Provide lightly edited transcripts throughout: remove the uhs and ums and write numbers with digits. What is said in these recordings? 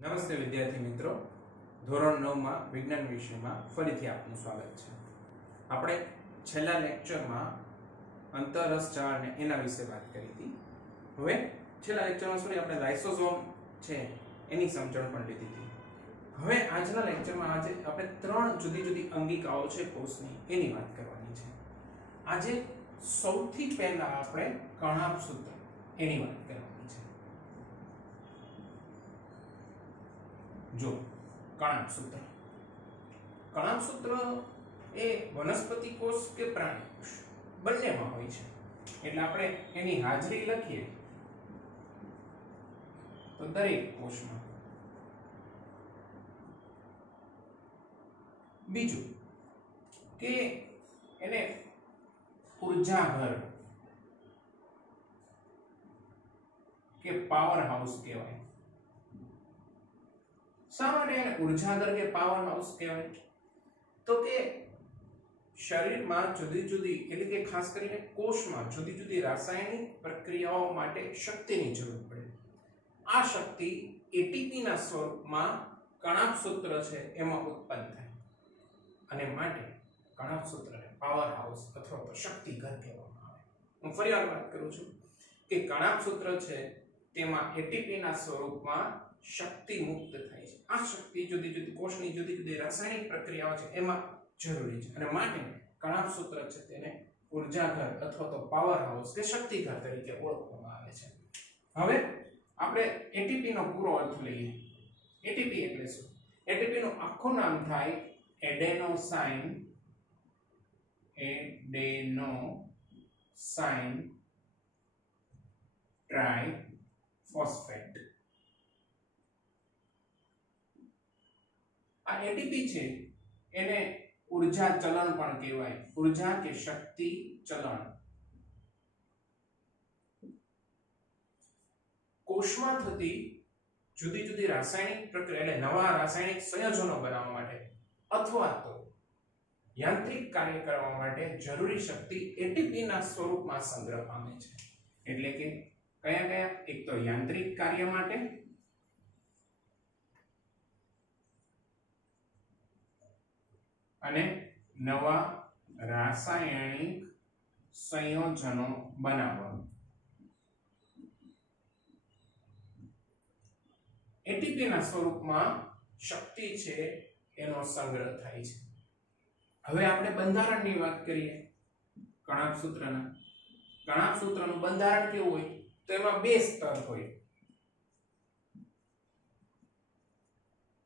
નમસ્તે વિદ્યાર્થી મિત્રો, ધોરણ 9 માં વિજ્ઞાન વિષયમાં ફરીથી આપનું સ્વાગત છે. આપણે છેલ્લા લેક્ચરમાં અંતરરસ જાળ અને એના વિશે વાત કરી હતી. હવે છેલ્લા લેક્ચરમાં આપણે લાઇસોઝોમ છે એની સમજણ પણ લીધી હતી. હવે આજના લેક્ચરમાં આપણે ત્રણ જુદી જુદી અંગિકાઓ છે કોષની એની વાત કરવાની છે. આજે સૌથી પહેલા આપણે કણાભ સૂત્ર એની વાત કરવાની છે. જો કણાભ સૂત્ર એ વનસ્પતિ કોષ કે પ્રાણી કોષ બંનેમાં હોય છે, એટલે આપણે એની હાજરી લખીએ તો દરેક કોષમાં. બીજું કે એને ઉર્જાઘર કે પાવર હાઉસ કહેવાય. શા માટે એને ઉર્જાઘર કે પાવર હાઉસ કહેવાય? તો કે શરીરમાં જુદી જુદી એટલે કે ખાસ કરીને કોષમાં જુદી જુદી રાસાયણિક પ્રક્રિયાઓ માટે શક્તિની જરૂર પડે. આ શક્તિ એટીપી ના સ્વરૂપમાં કણાભ સૂત્ર છે એમાં ઉત્પન્ન થાય, અને માટે કણાભ સૂત્રને પાવર હાઉસ અથવા તો શક્તિઘર કહેવામાં આવે. હું ફરી વાર વાત કરું છું કે કણાભ સૂત્ર છે તેમાં એટીપી ના સ્વરૂપમાં શક્તિ મુક્ત થાય છે. આ શક્તિ જુદી જુદી કોષની જુદી જુદી રાસાયણિક પ્રક્રિયાઓ છે એમાં જરૂરી છે, અને માટે કણાભ સૂત્ર છે તેને ઉર્જાઘર અથવા તો પાવર હાઉસ કે શક્તિઘર તરીકે ઓળખવામાં આવે છે. હવે આપણે એટીપી નો પૂરો અર્થ લઈએ. એટીપી એટલે શું? એટીપી નું આખું નામ થાય એડેનોસાઇન ટ્રાઇફોસ્ફેટ. આ એટીપી છે એને ઉર્જા ચલણ પણ કહેવાય, ઉર્જા કે શક્તિ ચલણ. કોષમાં થતી જુદી જુદી રાસાયણિક પ્રક્રિયા એટલે નવા રાસાયણિક સંયોજનો બનાવવા માટે અથવા તો યાંત્રિક કાર્ય કરવા માટે જરૂરી શક્તિ એટીપી ના સ્વરૂપમાં સંગ્રહ પામે છે. એટલે કે કયા કયા? એક તો યાંત્રિક કાર્ય માટે, અને નવા રાસાયણિક સંયોજનો બનાવવા. એટીપી ના સ્વરૂપમાં શક્તિ છે એનો સંગ્રહ થાય છે. હવે આપણે બંધારણની વાત કરીએ કણાભ સૂત્રના. કણાભ સૂત્રનું બંધારણ કેવું હોય? તો એમાં બે સ્તર હોય.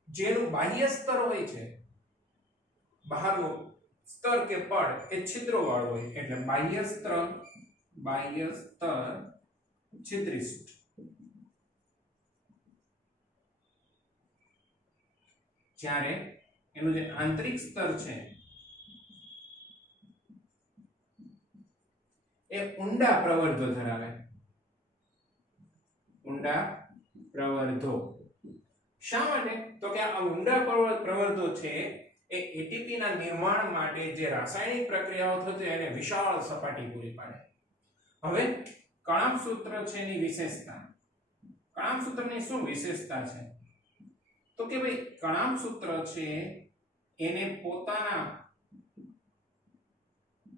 જેનું બાહ્ય સ્તર હોય છે, બહારનું સ્તર કે પડ એ છિદ્રો વાળું હોય, એટલે બાહ્ય સ્તર છિદ્રિષ્ઠ. જ્યારે એનું જે આંતરિક સ્તર છે એ ઊંડા પ્રવર્ધો ધરાવે. ઊંડા પ્રવર્ધો શા માટે? તો કે આ ઊંડા પ્રવર્ધો છે એ એટીપી ના નિર્માણ માટે જે રાસાયણિક પ્રક્રિયાઓ થતી એને વિશાળ સપાટી પૂરી પાડે. હવે કણાભ સૂત્ર છે એની વિશેષતા. કણાભ સૂત્રની શું વિશેષતા છે? તો કે ભાઈ કણાભ સૂત્ર છે એને પોતાના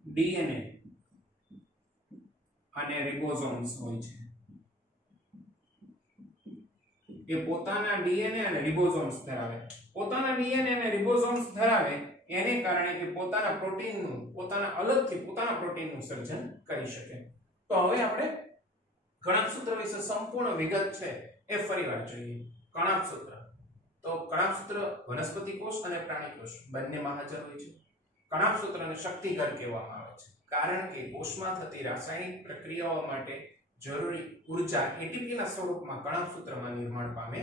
ડીએનએ અને રિબોસોમ્સ હોય છે. એ પોતાના ડીએનએ અને રિબોસોમ્સ ધરાવે. પોતાના ડીએનએ અને રિબોસોમ્સ ધરાવે એને કારણે કે પોતાના પ્રોટીનનું સર્જન કરી શકે. તો હવે આપણે કણાભ સૂત્ર વિશે સંપૂર્ણ વિગત છે એ ફરીવાર જોઈએ. કણાભ સૂત્ર તો કણાભ સૂત્ર વનસ્પતિ કોષ અને પ્રાણી કોષ બંનેમાં હાજર હોય છે. કણાભ સૂત્રને શક્તિઘર કહેવામાં આવે છે કારણ કે કોષમાં થતી રાસાયણિક પ્રક્રિયાઓ માટે જરૂરી ઉર્જા એટીપી ના સ્વરૂપમાં કણાભ સૂત્રમાં નિર્માણ પામે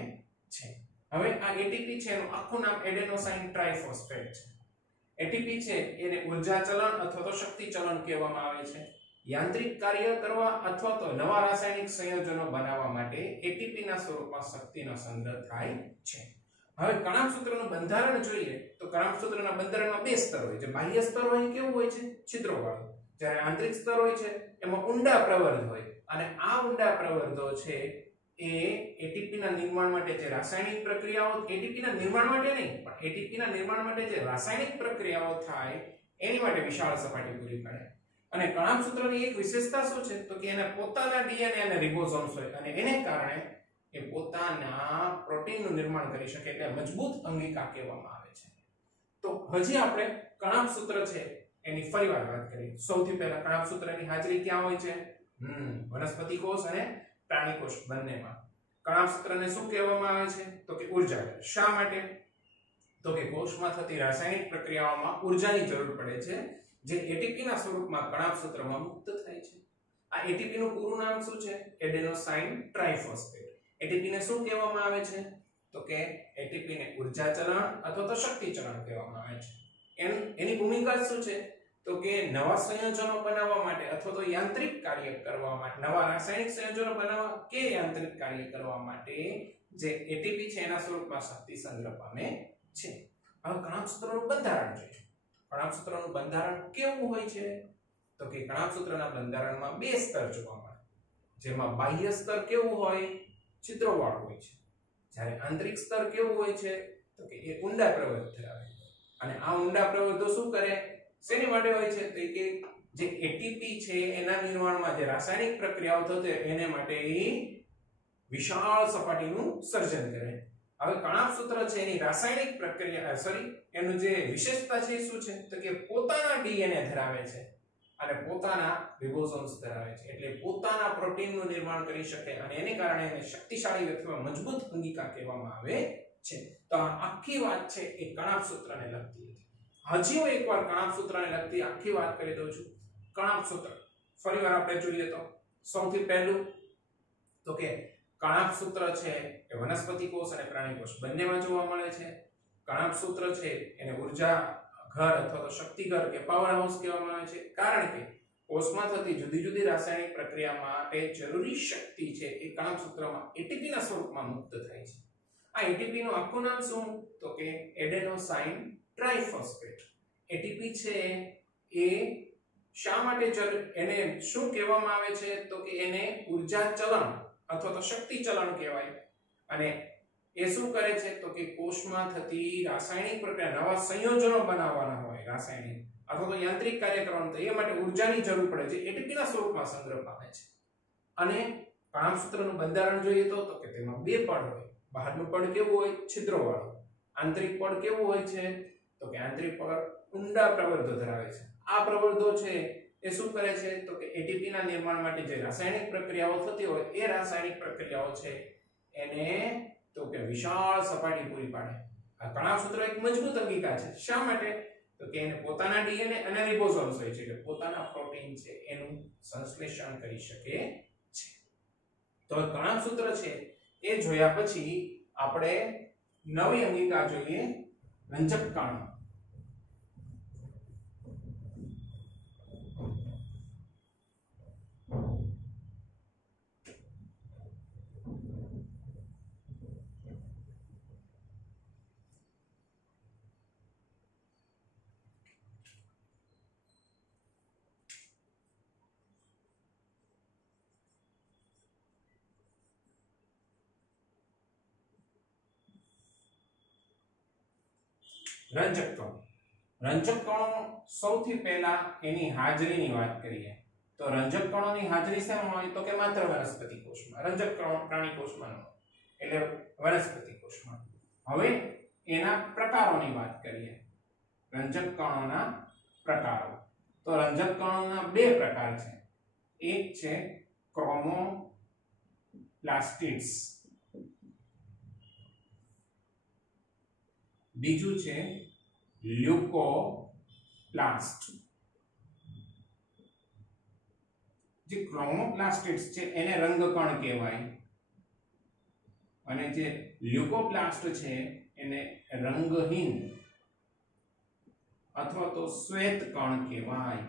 છે. હવે આ એટીપી છે એનું આખું નામ એડેનોસાઇન ટ્રાઇફોસ્ફેટ છે. એટીપી છે એને ઉર્જા ચલણ અથવા તો શક્તિ ચલણ કહેવામાં આવે છે. યાંત્રિક કાર્ય કરવા અથવા તો નવા રાસાયણિક સંયોજનો બનાવવા માટે એટીપી ના સ્વરૂપમાં શક્તિનો સંગ્રહ થાય છે. હવે કણાભ સૂત્રનું બંધારણ જોઈએ તો કણાભ સૂત્રના બંધારણમાં બે સ્તર હોય છે. બાહ્ય સ્તર હોય કેવું હોય છે? છિદ્રોવાળું. જ્યારે આંતરિક સ્તર હોય છે એમાં ઊંડા પ્રવર્ધ હોય, અને આ ઊંડા પ્રવર્ધો છે એ એટીપી ના નિર્માણ માટે જે રાસાયણિક પ્રક્રિયાઓ, એટીપી ના નિર્માણ માટે નહીં પણ એટીપી ના નિર્માણ માટે જે રાસાયણિક પ્રક્રિયાઓ થાય એની માટે વિશાળ સપાટી પૂરી પાડે. અને કણાભસૂત્રની એક વિશેષતા શું છે તો કે એને પોતાના ડીએનએ અને રિબોસોમ્સ હોય અને એને કારણે એ પોતાના પ્રોટીનનું નિર્માણ કરી શકે એટલે મજબૂત અંગિકા કહેવામાં આવે છે. તો હજી આપણે કણાભસૂત્ર છે એની ફરીવાર વાત કરીએ. સૌથી પહેલા કણાભસૂત્રની હાજરી ક્યાં હોય છે? વનસ્પતિ કોષ અને પ્રાણી કોષ બંનેમાં. કણાભસૂત્રને શું કહેવામાં આવે છે તો કે ઊર્જાઘર. શા માટે? તો કે કોષમાં થતી રાસાયણિક પ્રક્રિયાઓમાં ઊર્જાની જરૂર પડે છે જે એટીપી ના સ્વરૂપમાં કણાભસૂત્રમાં મુક્ત થાય છે. આ એટીપી નું પૂરું નામ શું છે? એડેનોસાઇન ટ્રાઇફોસ્ફેટ. એટીપી ને શું કહેવામાં આવે છે તો કે એટીપી ને ઊર્જા ચલણ અથવા તો શક્તિ ચલણ કહેવામાં આવે છે. એની ભૂમિકા શું છે તો કે નવા સંયોજનો બનાવવા માટે અથવા તો યાંત્રિક કાર્ય કરવા માટે, નવા રાસાયણિક સંયોજનો બનાવવા કે યાંત્રિક કાર્ય કરવા માટે જે એટીપી છે એના સ્વરૂપમાં શક્તિ સંગ્રહ પામે છે. હવે કણાભસૂત્રનું બંધારણ જોઈએ. કણાભસૂત્રનું બંધારણ કેવું હોય છે તો કે કણાભસૂત્રના બંધારણમાં બે સ્તર જોવા મળે, જેમાં બાહ્ય સ્તર કેવું હોય? છિદ્રોવાળું હોય છે. જ્યારે આંતરિક સ્તર કેવું હોય છે તો કે એ ઊંડા પ્રવર્ત ધરાવે છે. અને આ ઊંડા પ્રવર્તો શું કરે? શેની માટે હોય છે તો કે જે એટીપી છે એના નિર્માણમાં જે રાસાયણિક પ્રક્રિયાઓ થશે એને માટે વિશાળ સપાટીનું સર્જન કરે. હવે કણાભસૂત્ર છે એની રાસાયણિક પ્રક્રિયા એનું જે વિશેષતા છે શું છે તો કે પોતાના ડીએનએ ધરાવે છે અને પોતાના રિબોસોમ્સ ધરાવે છે. એટલે પોતાના પ્રોટીનનું નિર્માણ કરી શકે અને એને કારણે એને શક્તિશાળી અથવા મજબૂત અંગિકા કહેવામાં આવે છે. તો આ આખી વાત છે એ કણાભસૂત્રને લગતી હતી. હજી હું એકવાર કણાભસૂત્રને લગતી આખી વાત કરી દઉં છું. કણાભસૂત્ર ફરીવાર આપણે જોઈએ તો સૌથી પહેલું તો કે કણાભસૂત્ર છે એ વનસ્પતિ કોષ અને પ્રાણી કોષ બંનેમાં જોવા મળે છે. કણાભસૂત્ર છે એને ઊર્જા ઘર અથવા તો શક્તિ ઘર કે પાવર હાઉસ કહેવામાં આવે છે, કારણ કે કોષમાં થતી જુદી જુદી રાસાયણિક પ્રક્રિયા માટે જરૂરી શક્તિ છે એ કણાભસૂત્રમાં એટીપી ના સ્વરૂપમાં મુક્ત થાય છે. આ એટીપી નું આખું નામ શું તો કે એડેનોસાઇન ટ્રાઇફોસ્ફેટ. એટીપી છે એ શા માટે એને શું કહેવામાં આવે છે તો કે એને ઊર્જા ચલણ અથવા તો શક્તિ ચલણ કહેવાય. અને એ શું કરે છે તો કે કોષમાં થતી રાસાયણિક પ્રક્રિયા, નવા સંયોજનો બનાવવાના હોય રાસાયણિક અથવા તો યાંત્રિક કાર્ય કરવાનું, તો એ માટે ઊર્જાની જરૂર પડે છે, એટીપી ના સ્વરૂપમાં સંગ્રહ પામે છે. અને કણાભસૂત્રનું બંધારણ જોઈએ તો કે તેમાં બે પડ હોય. બહારનું પડ કેવું હોય? છિદ્રોવાળું. આંતરિક પડ કેવું હોય છે તો કે આંતરિક પડ ઊંડા પ્રવર્ધો ધરાવે છે. આ પ્રવર્ધો છે એ શું કરે છે તો કે એટીપી ના નિર્માણ માટે જે રાસાયણિક પ્રક્રિયાઓ થતી હોય એ રાસાયણિક પ્રક્રિયાઓ છે એને તો કે વિશાળ સપાટી પૂરી પાડે. આ કણાભસૂત્ર એક મજબૂત અંગિકા છે. શા માટે તો કે એને પોતાના ડીએનએ અને રિબોસોમ્સ હોય છે કે પોતાના પ્રોટીન છે એનું સંશ્લેષણ કરી શકે છે. તો કણાભસૂત્ર છે એ જોયા પછી આપણે નવી અંગિકા જોઈએ, રંજક કણ. રંજક કણો. રંજક કણો સૌથી પહેલા એની હાજરીની વાત કરીએ તો રંજક કણોની હાજરી શેમાં હોય તો કે માત્ર વનસ્પતિ કોષમાં. રંજક કણો પ્રાણી કોષમાં એટલે વનસ્પતિ કોષમાં. હવે એના પ્રકારોની વાત કરીએ. રંજક કણોના પ્રકારો. તો રંજક કણોના બે પ્રકાર છે. એક છે ક્રોમોપ્લાસ્ટિડ્સ, બીજું છે લ્યુકોપ્લાસ્ટ. જે ક્રોમોપ્લાસ્ટિડ્સ છે એને રંગકણ કહેવાય અને જે લ્યુકોપ્લાસ્ટ છે એને રંગહીન અથવા તો શ્વેત કણ કહેવાય.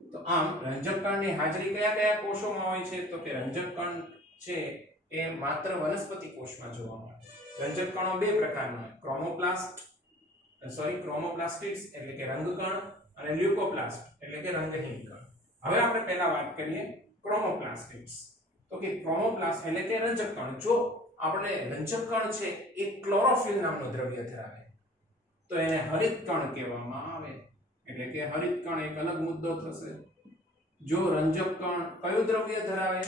તો આમ રંજક કણની હાજરી કયા કયા કોષોમાં હોય છે તો કે રંજક કણ છે એ માત્ર વનસ્પતિ કોષમાં જોવા મળે. રંજક કણો બે પ્રકારના હોય, ક્રોમોપ્લાસ્ટિડ્સ એટલે કે રંગકણ અને લ્યુકોપ્લાસ્ટ એટલે કે રંગહીન કણ. હવે આપણે પહેલા વાત કરીએ ક્રોમોપ્લાસ્ટિડ્સ. તો કે ક્રોમોપ્લાસ્ટ એટલે કે રંજક કણ. જો આપણે રંજક કણ છે એ ક્લોરોફિલ નામનું દ્રવ્ય ધરાવે તો એને હરિત કણ કહેવામાં આવે. એટલે કે હરિત કણ એક અલગ મુદ્દો થશે. જો રંજક કણ કયું દ્રવ્ય ધરાવે?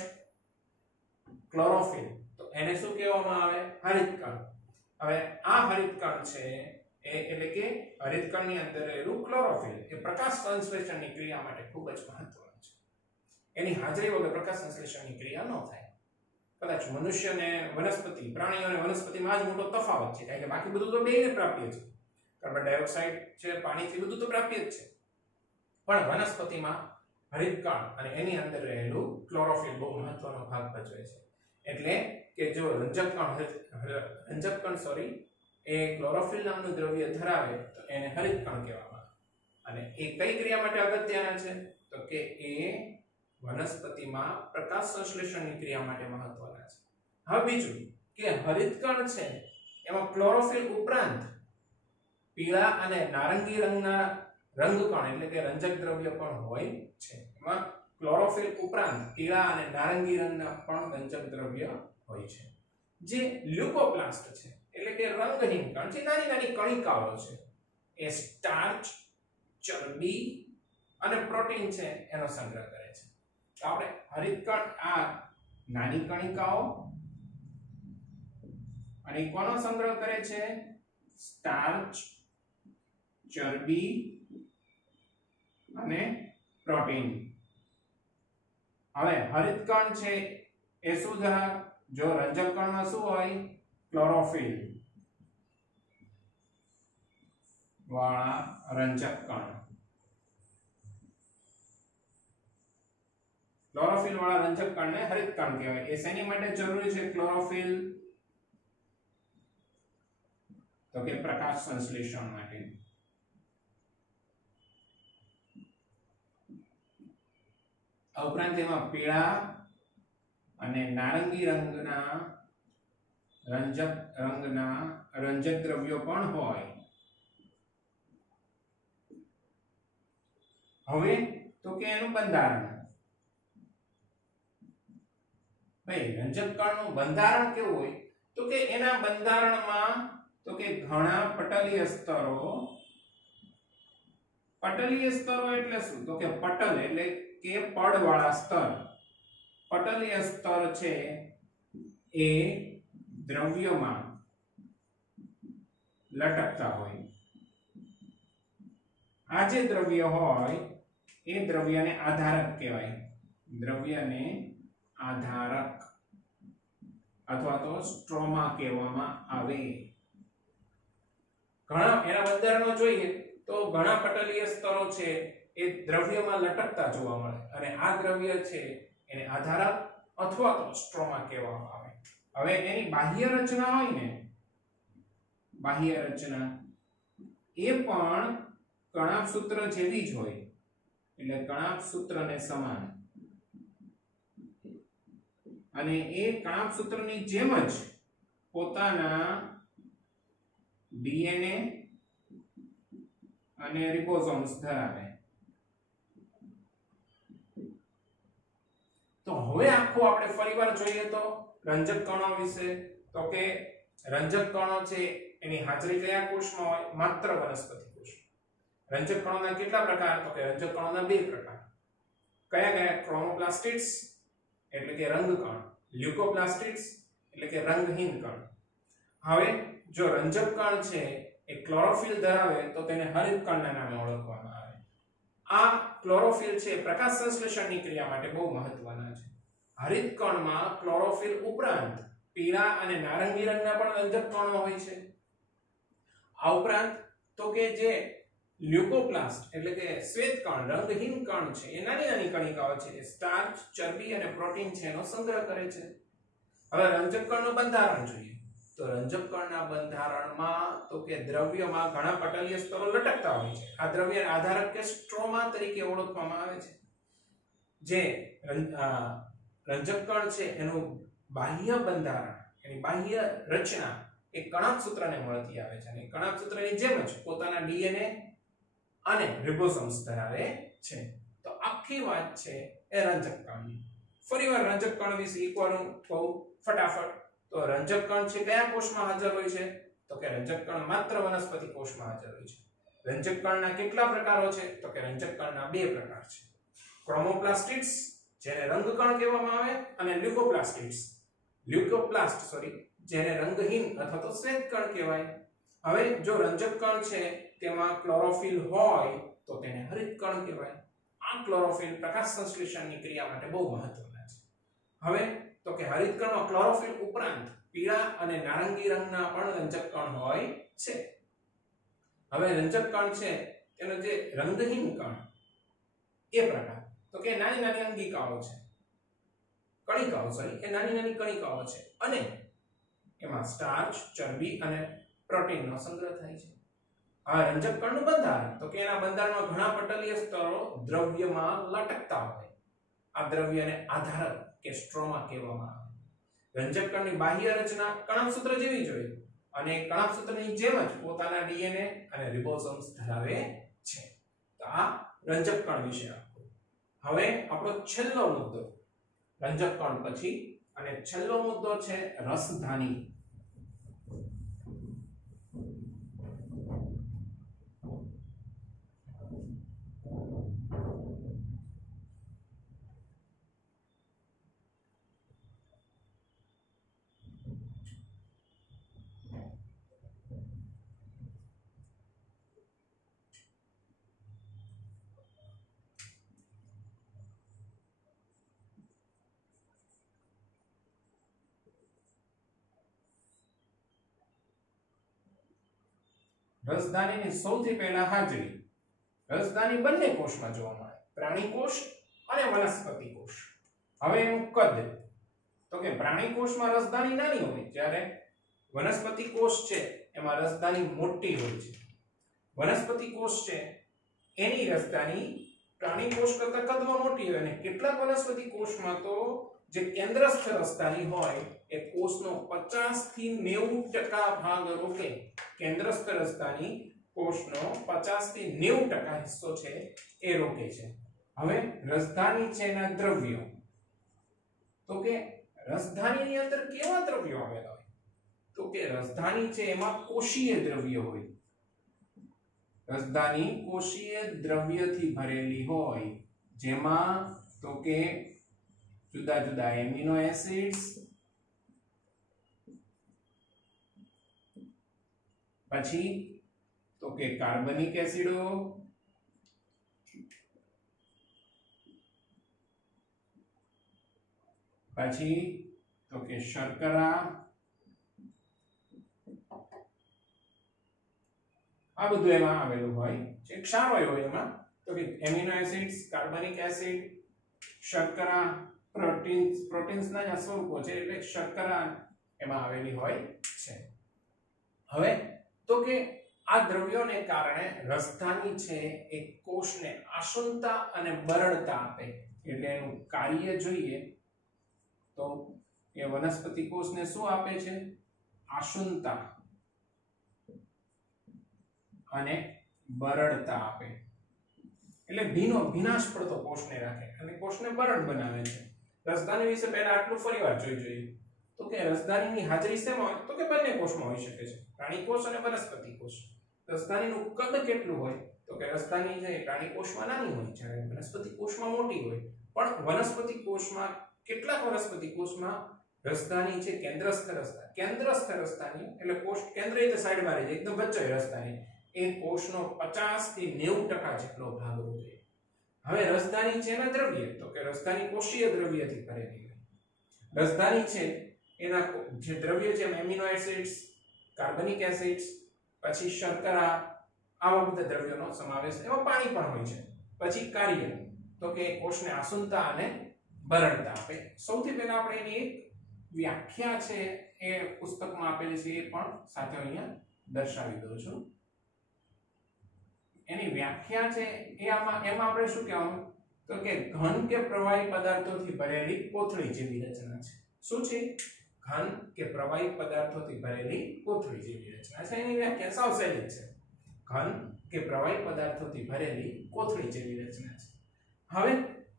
ક્લોરોફિલ, તો એને શું કહેવામાં આવે? હરિત કણ. હવે આ હરિત કણ છે એટલે કે હરિત કણની અંદર રહેલું ક્લોરોફિલ એ પ્રકાશ સંશ્લેષણની ક્રિયા માટે ખૂબ જ મહત્વનું છે. એની હાજરી વગર પ્રકાશ સંશ્લેષણની ક્રિયા ન થાય. કદાચ મનુષ્ય અને વનસ્પતિ, પ્રાણીઓ અને વનસ્પતિમાં જ મોટો તફાવત છે, કારણ કે બાકી બધું તો બેયને પ્રાપ્ય છે. કાર્બન ડાયોક્સાઇડ છે, પાણીથી બધું તો પ્રાપ્ય જ છે, પણ વનસ્પતિમાં હરિત કણ અને એની અંદર રહેલું ક્લોરોફિલ બહુ મહત્વનો ભાગ ભજવે છે. એટલે કે જો રંજક કણ એ ક્લોરોફિલ નામનું દ્રવ્ય ધરાવે તો એને હરિત કણ કહેવામાં આવે. અને એ કઈ ક્રિયા માટે અગત્યના છે? તો કે એ વનસ્પતિમાં પ્રકાશ સંશ્લેષણની ક્રિયા માટે મહત્વના છે. હવે બીજું કે હરિત કણ છે એમાં ક્લોરોફિલ ઉપરાંત પીળા અને નારંગી રંગના રંગકણ એટલે કે રંજક દ્રવ્ય પણ હોય છે. એમાં ક્લોરોફિલ ઉપરાંત પીળા અને નારંગી રંગના પણ રંજક દ્રવ્ય હોય છે. જે લ્યુકોપ્લાસ્ટ છે એટલે કે રંગહીન કણ, જે નાની નાની કણિકાઓ છે, એ સ્ટાર્ચ, ચરબી અને પ્રોટીન છે એનો સંગ્રહ કરે છે. તો આપણે હરિત કણ આ નાની કણિકાઓ અને કોનો સંગ્રહ કરે છે? સ્ટાર્ચ, ચરબી અને પ્રોટીન. હવે હરિત કણ છે એ શું ધરાવે? જો રંજક કણમાં શું હોય? ક્લોરોફિલ વાળા રંજક કણ. ક્લોરોફિલ વાળા રંજક કણને હરિત કણ કહેવાય. એ શેની માટે જરૂરી છે ક્લોરોફિલ? તો કે પ્રકાશ સંશ્લેષણ માટે. આ ઉપરાંત એમાં પીળા અને નારંગી રંગના રંજક દ્રવ્યો પણ હોય. હવે તો કે એનું બંધારણ. ભાઈ રંજક કણનું બંધારણ કેવું હોય? તો કે એના બંધારણમાં તો કે ઘણા પટલીય સ્તરો. પટલીય સ્તરો એટલે શું? તો કે પટલ એટલે કે પડવાળા સ્તર. પટલીય સ્તર છે એ દ્રવ્યમાં લટકતા હોય. આ જે દ્રવ્ય હોય એ દ્રવ્યને આધારક કહેવાય. દ્રવ્યને આધારક અથવા તો સ્ટ્રોમા કહેવામાં આવે. ઘણા એના બંધારણો જોઈએ તો ઘણા પટલીય સ્તરો છે એ દ્રવ્યમાં લટકતા જોવા મળે અને આ દ્રવ્ય છે એને આધારક અથવા તો સ્ટ્રોમા કહેવામાં આવે. હવે એની બાહ્ય રચના હોય ને, બાહ્ય રચના એ પણ કણાભસૂત્ર જેવી જ હોય. એટલે કણાભસૂત્રને સમાન અને એ કણાભસૂત્રની જેમ જ પોતાના ડીએનએ અને રિબોસોમ્સ ધરાવે. તો હવે આખું આપણે ફરીવાર જોઈએ તો રંજક કણો વિશે. તો કે રંજક કણો છે એની હાજરી કયા કોષમાં હોય? માત્ર વનસ્પતિ કોષ. રંજક કણોના કેટલા પ્રકાર? તો કે રંજક કણોના બે પ્રકાર. કયા કયા? ક્રોમોપ્લાસ્ટિડ્સ એટલે કે રંગકણ, લ્યુકોપ્લાસ્ટિડ્સ એટલે કે રંગહીન કણ. હવે જો રંજક કણ છે એ ક્લોરોફિલ ધરાવે તો તેને હરિત કણના નામે ઓળખવામાં આવે. આ ક્લોરોફિલ છે પ્રકાશ સંશ્લેષણની ક્રિયા માટે બહુ મહત્વના છે. હરિત કણમાં ક્લોરોફિલ ઉપરાંત પીળા અને નારંગી રંગના પણ રંજક કણો હોય છે. આ ઉપરાંત તો કે જે લ્યુકોપ્લાસ્ટ એટલે કે શ્વેત કણ, રંગહીન કણ છે એ નાની નાની કણિકાઓ છે એ સ્ટાર્ચ, ચરબી અને પ્રોટીન છે એનો સંગ્રહ કરે છે. હવે રંજક કણનું બંધારણ જોઈએ તો રંજક કણના બંધારણમાં તો કે દ્રવ્યમાં ઘણા પટલીય સ્તરો લટકતા હોય છે. આ દ્રવ્યને આધારક કે સ્ટ્રોમા તરીકે ઓળખવામાં આવે છે. જે રંજક કણ છે એનું બાહ્ય બંધારણ, એની બાહ્ય રચના એ કણાભસૂત્રને મળતી આવે છે અને કણાભસૂત્રની જેમ જ પોતાના ડીએનએ અને રિબોસોમ્સ ધરાવે છે. તો આખી વાત છે એ રંજક કણની. ફરીવાર રંજક કણ વિશે એકવાનું કહું ફટાફટ. તો રંજક કણ છે કયા કોષમાં હાજર હોય છે? તો કે રંજક કણ માત્ર વનસ્પતિ કોષમાં હાજર હોય છે. રંજક કણના કેટલા પ્રકારો છે? તો કે રંજક કણના 2 પ્રકાર છે. ક્રોમોપ્લાસ્ટિડ્સ જેને રંગકણ કહેવામાં આવે અને લ્યુકોપ્લાસ્ટ જેને રંગહીન અથવા તો શ્વેત કણ કહેવાય. હવે જો રંજક કણ છે તેમાં ક્લોરોફિલ હોય તો તેને હરિત કણ કહેવાય. આ ક્લોરોફિલ પ્રકાશ સંશ્લેષણની ક્રિયા માટે બહુ મહત્વના છે. હવે તો કે હરિત કણમાં ક્લોરોફિલ ઉપરાંત પીળા અને નારંગી રંગના પણ રંજક કણ હોય છે. હવે રંજક કણ છે એનો જે રંગહીન કણ એ પ્રકાર તો કે નાની નાની અંગિકાઓ છે, એ નાની નાની કણિકાઓ છે અને એમાં સ્ટાર્ચ, ચરબી અને પ્રોટીનનો સંગ્રહ થાય છે. આ રંજક કણનું બંધારણ તો કે એના બંધારણમાં ઘણા પટલીય સ્તરો દ્રવ્યમાં લટકતા હોય. આ દ્રવ્યને આધારક કે સ્ટ્રોમા કહેવામાં આવે. રંજક કણની બાહ્ય રચના કણાભસૂત્ર જેવી જ હોય અને કણાભસૂત્રની જેમ જ પોતાના ડીએનએ અને રિબોસોમ્સ ધરાવે છે. તો આ રંજક કણ વિશે આખું. હવે આપણો છેલ્લો મુદ્દો રંજક કણ પછી અને છેલ્લો મુદ્દો છે રસધાની. રસધાનીની સૌથી પહેલા હાજરી રસધાની બંને કોષમાં જોવા મળે, પ્રાણી કોષ અને વનસ્પતિ કોષ. હવે એનું કદ તો કે પ્રાણી કોષમાં રસધાની નાની હોય જ્યારે વનસ્પતિ કોષ છે એમાં રસધાની મોટી હોય છે. વનસ્પતિ કોષ છે એની રસધાની પ્રાણી કોષ કરતા કદમાં મોટી હોય અને કેટલાક વનસ્પતિ કોષમાં તો જે કેન્દ્રસ્થ રસધાની હોય એ કોષનો 50 થી 90% ભાગ રોકે. કેન્દ્રસ્થ રસધાની કોષનો 50 થી 90% હિસ્સો છે એ રોકે છે. હવે રસધાની છે એના દ્રવ્યો તો કે રસધાનીની અંદર કેવા દ્રવ્યો આવેલા હોય? તો કે રસધાની છે એમાં કોષીય દ્રવ્ય હોય. રસધાની કોષીય દ્રવ્યથી ભરેલી હોય જેમાં તો કે જુદા જુદા એમિનો એસિડ્સ, પછી તો કે કાર્બનિક એસિડો, પછી તો કે શર્કરા, આ બધું એમાં આવેલું હોય છે. ક્ષારો હોય એમાં તો કે એમિનો એસિડ્સ, કાર્બનિક એસિડ, શર્કરા, પ્રોટીન્સના જ સ્વરૂપો છે એટલે શર્કરા એમાં આવેલી હોય છે. હવે તો કે આ દ્રવ્યોને કારણે રસધાની છે એ કોષને આસુનતા અને બરડતા આપે. એટલે એનું કાર્ય જોઈએ તો એ વનસ્પતિ કોષને શું આપે છે? આસુનતા અને બરડતા આપે. એટલે ભીનાશ પડતો કોષને રાખે અને કોષને બરડ બનાવે છે. રસધાની વિશે પહેલા આટલું ફરીવાર જોઈ જોઈએ તો કે રસધાનીની હાજરી શેમાં હોય? તો કે બંને કોષમાં હોઈ શકે છે, પ્રાણી કોષ અને વનસ્પતિ કોષ. રસધાનીનું કદ કેટલું હોય? તો કે રસધાની છે પ્રાણી કોષમાં નાની હોય જ્યારે વનસ્પતિ કોષમાં મોટી હોય. પણ વનસ્પતિ કોષમાં કેટલાક વનસ્પતિ કોષમાં રસધાની છે કેન્દ્રસ્થ રસધાની એટલે કોષ કેન્દ્રિય સાઈડમાં રહી જાય, એકદમ વચ્ચે રસધાની એ કોષનો 50 થી 90% જેટલો ભાગ રોકે. હવે રસધાની છે એના દ્રવ્ય તો કે રસધાની કોષીય દ્રવ્યથી ભરેલી હોય. રસધાની છે એના જે દ્રવ્ય છે એમિનો એસિડ્સ, કાર્બનિક એસિડ્સ, પછી શર્કરા, આવા બધા દ્રવ્યોનો સમાવેશ, એમાં પાણી પણ હોય છે. પછી કાર્ય તો કે કોષને આસુનતા અને બરડતા આપે. સૌથી પહેલા આપણે એની એક વ્યાખ્યા છે એ પુસ્તકમાં આપેલી છે એ પણ સાથે અહીંયા દર્શાવી દઉં છું. એની વ્યાખ્યા છે એમાં આપણે શું કહેવાનું તો કે ઘન કે પ્રવાહી પદાર્થોથી ભરેલી કોથળી જેવી રચના છે. શું છે? ઘન કે પ્રવાહી પદાર્થોથી ભરેલી કોથળી જેવી રચના છે. એની વ્યાખ્યા સાવ સહેલી છે. ઘન કે પ્રવાહી પદાર્થોથી ભરેલી કોથળી જેવી રચના છે. હવે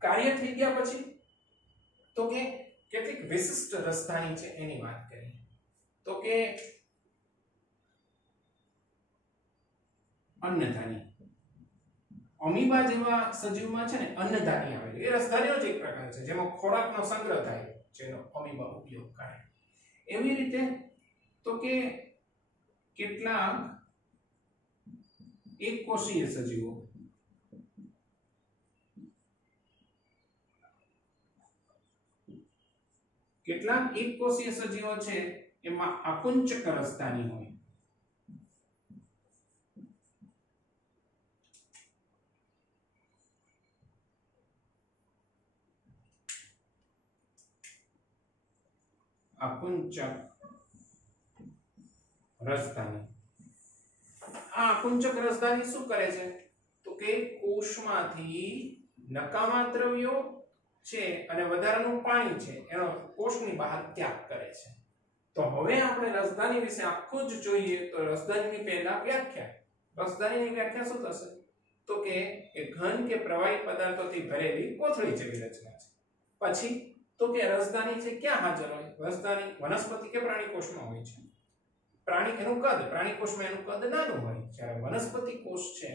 કાર્ય થઈ ગયા પછી તો કે કેટલીક વિશિષ્ટ રસધાની છે એની વાત કરીએ તો કે અન્નધાની. અમીબા જેવા સજીવમાં છે ને અન્નધાની આવે છે. એ રસધાનીનો જ એક પ્રકાર છે જેમાં ખોરાકનો સંગ્રહ થાય જેનો અમીબા ઉપયોગ કરે. એવી રીતે તો કે કેટલાક એકકોષીય સજીવો છે એમાં આકુંચક રસધાની હોય. આકુંચક રસધાની. આ આકુંચક રસધાની શું કરે છે તો કે કોષમાંથી નકામા દ્રવ્યો છે અને વધારાનું પાણી છે એનો કોષની બહાર ત્યાગ કરે છે. તો હવે આપણે રસધાની વિશે આખું જ જોઈએ તો રસધાનીની પહેલા વ્યાખ્યા. રસધાનીની વ્યાખ્યા શું થશે તો કે ઘન કે પ્રવાહી પદાર્થોથી ભરેલી કોથળી જેવી રચના છે. પછી તો કે રસધાની છે ક્યાં હાજર હોય? રસધાની વનસ્પતિ કે પ્રાણી કોષમાં હોય છે. પ્રાણી કોષમાં એનું કદ નાનું હોય, જ્યારે વનસ્પતિ કોષ છે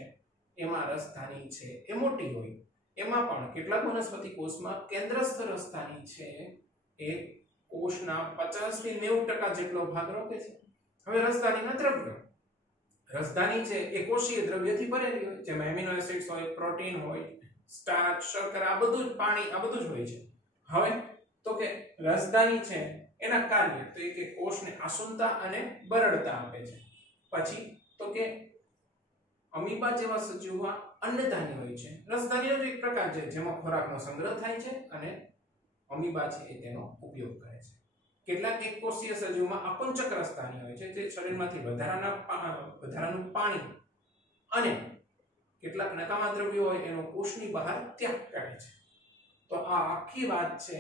એમાં રસધાની છે એ મોટી હોય. એમાં પણ કેટલાક વનસ્પતિ કોષમાં કેન્દ્રસ્થ રસધાની છે એ કોષના 50 થી 90% જેટલો ભાગ રોકે છે. હવે રસધાનીના દ્રવ્યો. રસધાની છે એ કોષીય દ્રવ્યથી ભરેલી હોય જેમાં એમિનો એસિડ્સ હોય, પ્રોટીન હોય, સ્ટાર્ચ, શર્કરા, આ બધું જ પાણી, આ બધું જ હોય છે. હવે તો કે રસધાની છે એના કાર્ય તો એ કે કોષને આસુનતા અને બરડતા આપે છે. પછી તો કે અમીબા જેવા સજીવમાં અન્નધાની હોય છે. રસધાનીનો એક પ્રકાર છે જેમાં ખોરાકનો સંગ્રહ થાય છે અને અમીબા છે એ તેનો ઉપયોગ કરે છે. કેટલાક એકકોષીય સજીવમાં આકુંચક રસધાની હોય છે જે શરીરમાંથી વધારાનું પાણી અને કેટલાક નકામા દ્રવ્યો હોય એનો કોષની બહાર ત્યાગ કરે છે. તો આ આખી વાત છે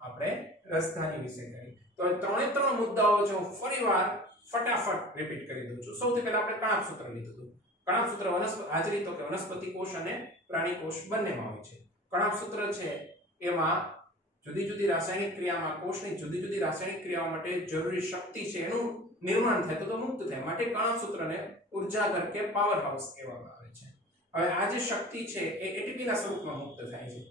આપણે રસધાની વિશે કરી. તો એ ત્રણ મુદ્દાઓ છે હું ફરીવાર ફટાફટ રિપીટ કરી દઉં છું. સૌથી પહેલા આપણે કણાપ સૂત્ર લીધું હતું. કણાપ સૂત્ર હાજરી તો કે વનસ્પતિ કોષ અને પ્રાણી કોષ બંનેમાં હોય છે. કણાપ સૂત્ર છે એમાં જુદી જુદી રાસાયણિક ક્રિયામાં કોષની જુદી જુદી રાસાયણિક ક્રિયાઓ માટે જરૂરી શક્તિ છે એનું નિર્માણ થાય તો મુક્ત થાય માટે કણાપ સૂત્રને ઉર્જાઘર કે પાવર હાઉસ કહેવામાં આવે છે. હવે આ જે શક્તિ છે એ એટીપી ના સ્વરૂપમાં મુક્ત થાય છે.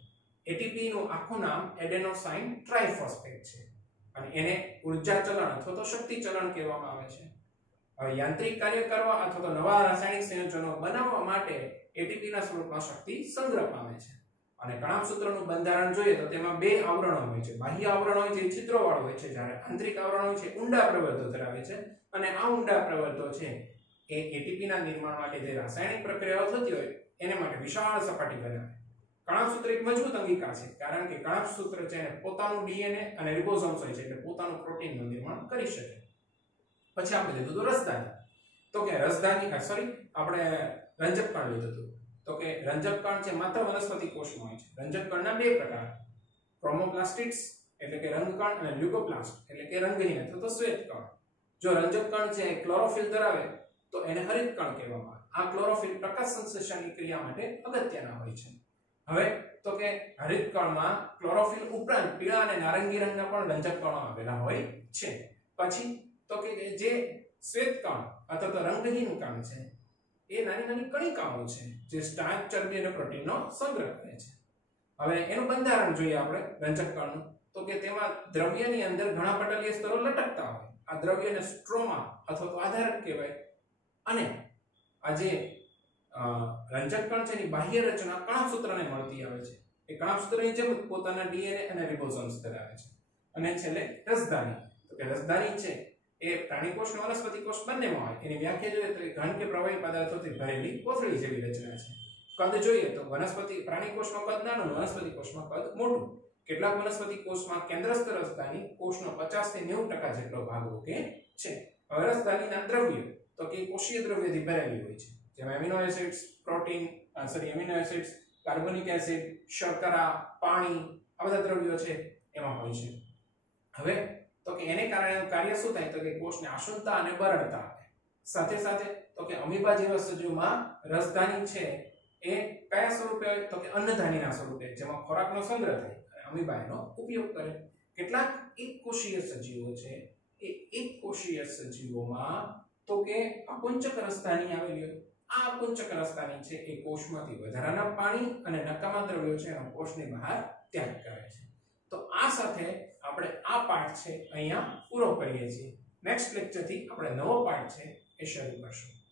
એટીપી નું આખું નામ એડેનોસાઇન ટ્રાઇફોસ્ફેટ છે અને એને ઉર્જા ચલણ અથવા તો શક્તિ ચલણ કહેવામાં આવે છે. હવે યાંત્રિક કાર્ય કરવા અથવા તો નવા રાસાયણિક સંયોજનો બનાવવા માટે એટીપી ના સ્વરૂપમાં શક્તિ સંગ્રહ પામે છે. અને કણાપ સૂત્રનું બંધારણ જોઈએ તો તેમાં બે આવરણો હોય છે. બાહ્ય આવરણ હોય છે છિદ્રોવાળું હોય છે, જ્યારે આંતરિક આવરણ હોય છે ઊંડા પ્રવર્તો ધરાવે છે. અને આ ઊંડા પ્રવર્તો છે એ એટીપી ના નિર્માણ માટે જે રાસાયણિક પ્રક્રિયાઓ થતી હોય એને માટે વિશાળ સપાટી બનાવે. કણાપ સૂત્ર એક મજબૂત અંગીકાર છે કારણ કે કણાપ સૂત્ર છે એને પોતાનું ડીએનએ અને રિબોસોમ્સ હોય છે એટલે પોતાનું પ્રોટીનનું નિર્માણ કરી શકે. પછી આપણે લીધું હતું રસધાની. તો કે રસધાની આપણે રંજક કણ લીધું હતું. તો કે રંજક કણ છે માત્ર વનસ્પતિ કોષમાં હોય છે. રંજક કણના બે પ્રકાર, ક્રોમોપ્લાસ્ટિડ્સ એટલે કે રંગકણ અને લ્યુકોપ્લાસ્ટ એટલે કે રંગહીન અથવા તો શ્વેત કણ. જો રંજક કણ છે ક્લોરોફિલ ધરાવે તો એને હરિત કણ કહેવામાં આવે. આ ક્લોરોફિલ પ્રકાશ સંશ્લેષણની ક્રિયા માટે અગત્યના હોય છે. હવે તો કે હરિત કણમાં ક્લોરોફિલ ઉપરાંત પીળા અને નારંગી રંગના પણ રંજક કણો આવેલા હોય છે. પછી તો કે જે શ્વેત કણ અથવા તો રંગહીન કણ છે એ નાની નાની કણિકાઓ છે જે સ્ટાર્ચ, ચરબી અને પ્રોટીનનો સંગ્રહ કરે છે. હવે એનું બંધારણ જોઈએ આપણે રંજક કણનું તો કે તેમાં દ્રવ્યની અંદર ઘણા પટલીય સ્તરો લટકતા હોય. આ દ્રવ્યને સ્ટ્રોમા અથવા તો આધારક કહેવાય. અને આ જે રંજક કણ છે એની બાહ્ય રચના કણાપ સૂત્રને મળતી આવે છે. એ કણાપ સૂત્રની જેમ પોતાના ડીએનએ અને રિબોસોમ્સ ધરાવે છે. અને છેલ્લે રસધાની. તો કે રસધાની છે એ પ્રાણી કોષ અને વનસ્પતિ કોષ બંનેમાં હોય. એની વ્યાખ્યા જોઈએ તો એ ઘન કે પ્રવાહી પદાર્થોથી ભરેલી કોથળી જેવી રચના છે. કદ જોઈએ તો પ્રાણી કોષમાં કદ નાનું, વનસ્પતિ કોષમાં કદ મોટું. કેટલાક વનસ્પતિ કોષમાં કેન્દ્રસ્થ રસધાની કોષનો 50 થી 90% જેટલો ભાગ રોકે છે. હવે રસધાનીના દ્રવ્યો તો કે કોષીય દ્રવ્યથી ભરેલી હોય છે જેમાં એમિનો એસિડ્સ, કાર્બોનિક એસિડ, શર્કરા, પાણી આ બધા દ્રવ્યો છે એમાં હોય છે. હવે તો કે એને કારણે કાર્ય શું થાય તો કે કોષને આસુનતા અને બરડતા આપે. સાથે સાથે તો કે અમીબા જેવા સજીવમાં રસધાની છે એ કયા સ્વરૂપે હોય તો કે અન્નધાનીના સ્વરૂપે જેમાં ખોરાકનો સંગ્રહ થાય. અમીબા એનો ઉપયોગ કરે. કેટલાક એકકોષીય સજીવો છે એ એકકોષીય સજીવોમાં તો કે અકુંચક રસ્તાની આવેલી હોય. આ અકુંચક રસ્તાની છે એ કોષમાંથી વધારાના પાણી અને નકામા દ્રવ્યો છે એનો કોષની બહાર ત્યાગ કરે છે. તો આ સાથે આપણે આ પાઠ છે અહીંયા પૂરો કરીએ છીએ. નેક્સ્ટ લેક્ચરથી આપણે નવો પાઠ છે એ શરૂ કરશું.